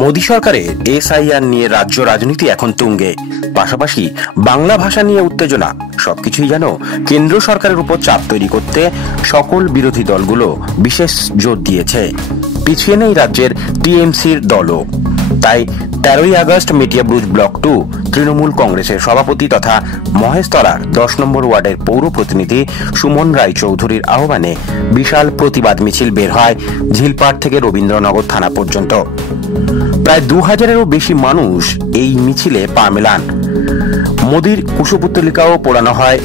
মোদী সরকারের এসআইআর নিয়ে রাজ্য রাজনীতি এখন তুঙ্গে। পাশাপাশি বাংলা ভাষা নিয়ে উত্তেজনা। সবকিছুই যেন কেন্দ্র সরকারের উপর চাপ তৈরি করতে সকল বিরোধী দলগুলো বিশেষ জোর দিয়েছে। পিছিয়ে নেই রাজ্যের টিএমসির দলও। তাই 13ই আগস্ট মেটিয়াবুরুজ ব্লক 2 তৃণমূল কংগ্রেসের সভাপতি তথা মহেশতলার 10 নম্বর ওয়ার্ডের পৌর প্রতিনিধি সুমন রায়চৌধুরীর আহ্বানে বিশাল প্রতিবাদ মিছিল বের হয় ঝিলপাট থেকে রবীন্দ্রনগর থানা পর্যন্ত। প্রায় 2000-এরও বেশি মানুষ এই মিছিলে পা মেলান। মোদীর কুশপুত্তলিকাও পোড়ানো হয়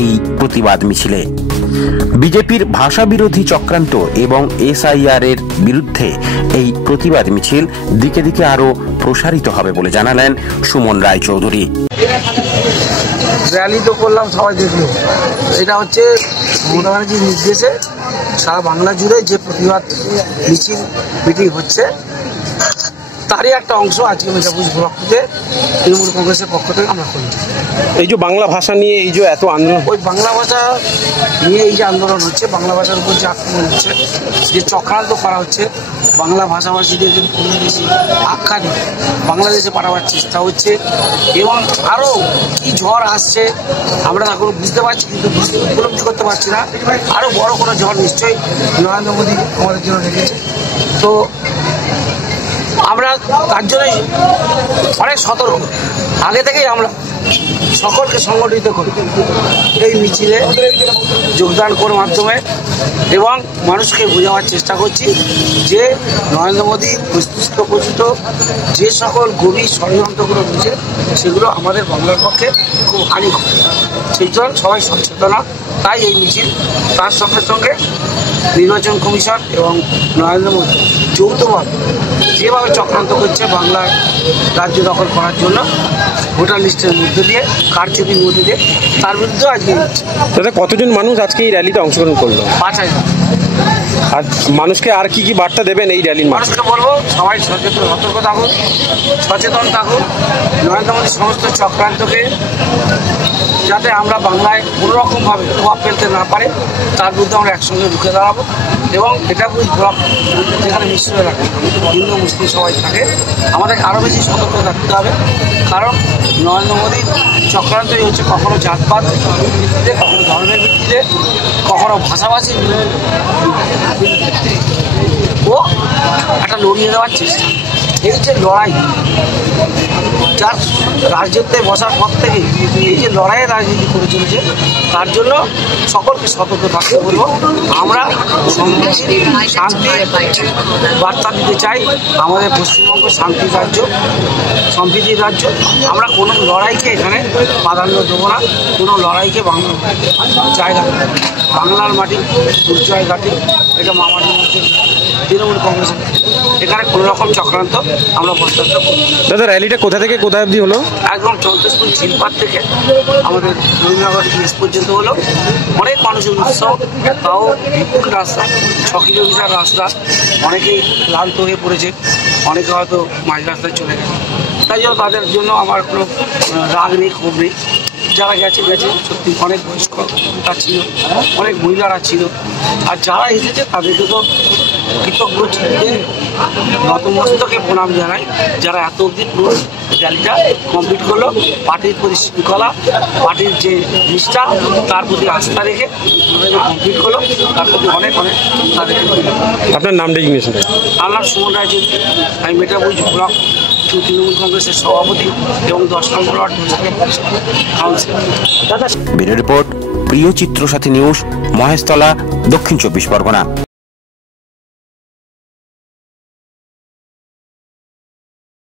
এই প্রতিবাদ মিছিলে। বিজেপির ভাষা বিরোধী চক্রান্ত এবং এসআইআর এর বিরুদ্ধে এই প্রতিবাদ মিছিল দিকে দিকে আরো প্রসারিত হবে বলে জানালেন সুমন রায়চৌধুরী। র্যালি তো করলাম, সবাই দেখলো। এটা হচ্ছে মমতা ব্যানার্জির নির্দেশে সারা বাংলা জুড়ে যে প্রতিবাদ মিছিল মিটিং হচ্ছে তারই একটা অংশ আজকে মেটাবুরুজ ব্লক 2-তে তৃণমূল কংগ্রেসের পক্ষ থেকে আমরা করি। এই যে বাংলা ভাষা নিয়ে এই যে এত আন্দোলন, ওই বাংলা ভাষা নিয়ে এই যে আন্দোলন হচ্ছে, বাংলা ভাষার উপর যে আক্রমণ হচ্ছে, যে চক্রান্ত করা হচ্ছে, বাংলা ভাষাভাষীদের কোনো বেশি আখ্যা দিয়ে বাংলাদেশে পাঠাবার চেষ্টা হচ্ছে এবং আরও কি ঝড় আসছে আমরা এখন বুঝতে পারছি, কিন্তু উপলব্ধি করতে পারছি না। আরও বড় কোনো ঝড় নিশ্চয়ই নরেন্দ্র মোদী আমাদের জন্য রেখেছে। তো আমরা তার জন্যই অনেক সতর্ক, আগে থেকেই আমরা সকলকে সংগঠিত করি এই মিছিলে যোগদান করার মাধ্যমে এবং মানুষকে বোঝাবার চেষ্টা করছি যে নরেন্দ্র মোদী প্রস্তুত যে সকল গভীর ষড়যন্ত্রগুলো রয়েছে সেগুলো আমাদের বাংলার পক্ষে খুব হানি করে। সেই জন্য সবাই সচেতন, তাই এই মিছিল। তার সঙ্গে সঙ্গে নির্বাচন কমিশন এবং নরেন্দ্র মোদী যৌথভাবে যেভাবে চক্রান্ত করছে বাংলার রাজ্য দখল করার জন্য ভোটার লিস্টের মধ্যে দিয়ে, কারচুপির মধ্যে দিয়ে, তার বিরুদ্ধে আজকে দাদা কতজন মানুষ আজকে এই র্যালিতে অংশগ্রহণ করলো? 5000। আর মানুষকে আর কি কি বার্তা দেবেন এই র্যালির? মানুষকে বলবো সবাই সতর্ক থাকুন, সচেতন থাকুন। নরেন্দ্র মোদীর সমস্ত চক্রান্তকে যাতে আমরা বাংলায় কোনোরকমভাবে প্রভাব ফেলতে না পারে তার বিরুদ্ধে আমরা একসঙ্গে রুখে দাঁড়াবো। এবং মেটাবুরুজ ব্লক যেখানে মিশ্র এলাকা, হিন্দু মুসলিম সবাই থাকে, আমাদের আরও বেশি সতর্ক থাকতে হবে। কারণ নরেন্দ্র মোদীর চক্রান্তই হচ্ছে কখনো জাতপাত ভিত্তিতে, কখনো ধর্মের ভিত্তিতে, কখনো ভাষাভাষীর ও একটা লড়িয়ে দেওয়ার চেষ্টা। এই যে লড়াই, যার রাজত্বে বসার পর থেকে এই যে লড়াইয়ের রাজনীতি করে চলেছে, তার জন্য সকলকে সতর্ক থাকতে বলবো। আমরা শান্তি বার্তা দিতে চাই। আমাদের পশ্চিমবঙ্গ শান্তির রাজ্য, সম্প্রীতির রাজ্য। আমরা কোনো লড়াইকে এখানে প্রাধান্য দেবো না, কোনো লড়াইকে জায়গা বাংলার মাটি, দুর্জয় ঘাটি, এটা মামাটির মধ্যে তৃণমূল কংগ্রেসের, এখানে কোনো রকম চক্রান্ত আমরা বরদাস্ত করব। দাদা র্যালিটা কোথা থেকে কোথায় অবধি হলো? একদম 34 ঝিলপাট থেকে আমাদের রবীন্দ্রনগর পিএস পর্যন্ত হলো। অনেক মানুষের উৎসব, তাও বিপুল রাস্তা, 6 কিলোমিটার রাস্তা। অনেকেই ক্লান্ত হয়ে পড়েছে, অনেকে হয়তো মাঝ রাস্তায় চলে গেছে। তাই জন্য তাদের জন্য আমার কোনো রাগ নেই, ক্ষোভ নেই। যারা গেছে সত্যি অনেক বয়স্করা ছিল, অনেক মহিলারা ছিল। আর যারা এসেছে তাদেরকে তো কৃতজ্ঞ চিত্তে নতমস্তকে প্রণাম জানাই, যারা এত অবধি পুরো র্যালিটা কমপ্লিট করলো। পার্টির প্রতি শৃঙ্খলা, পার্টির যে নিষ্ঠা, তার প্রতি আস্থা রেখে কমপ্লিট করলো, তার প্রতি অনেক অনেক তাদেরকে। আপনার নাম ডেজিগনেশন? আমার নাম সুমন রায়চৌধুরী। আমি মেটাবুরুজ ব্লক 2 তৃণমূল কংগ্রেসের সভাপতি এবং 10 নম্বর ওয়ার্ড কাউন্সিলর। ব্যুরো রিপোর্ট, প্রিয় চিত্র সাথী নিউজ, মহেশতলা, দক্ষিণ 24 পরগনা।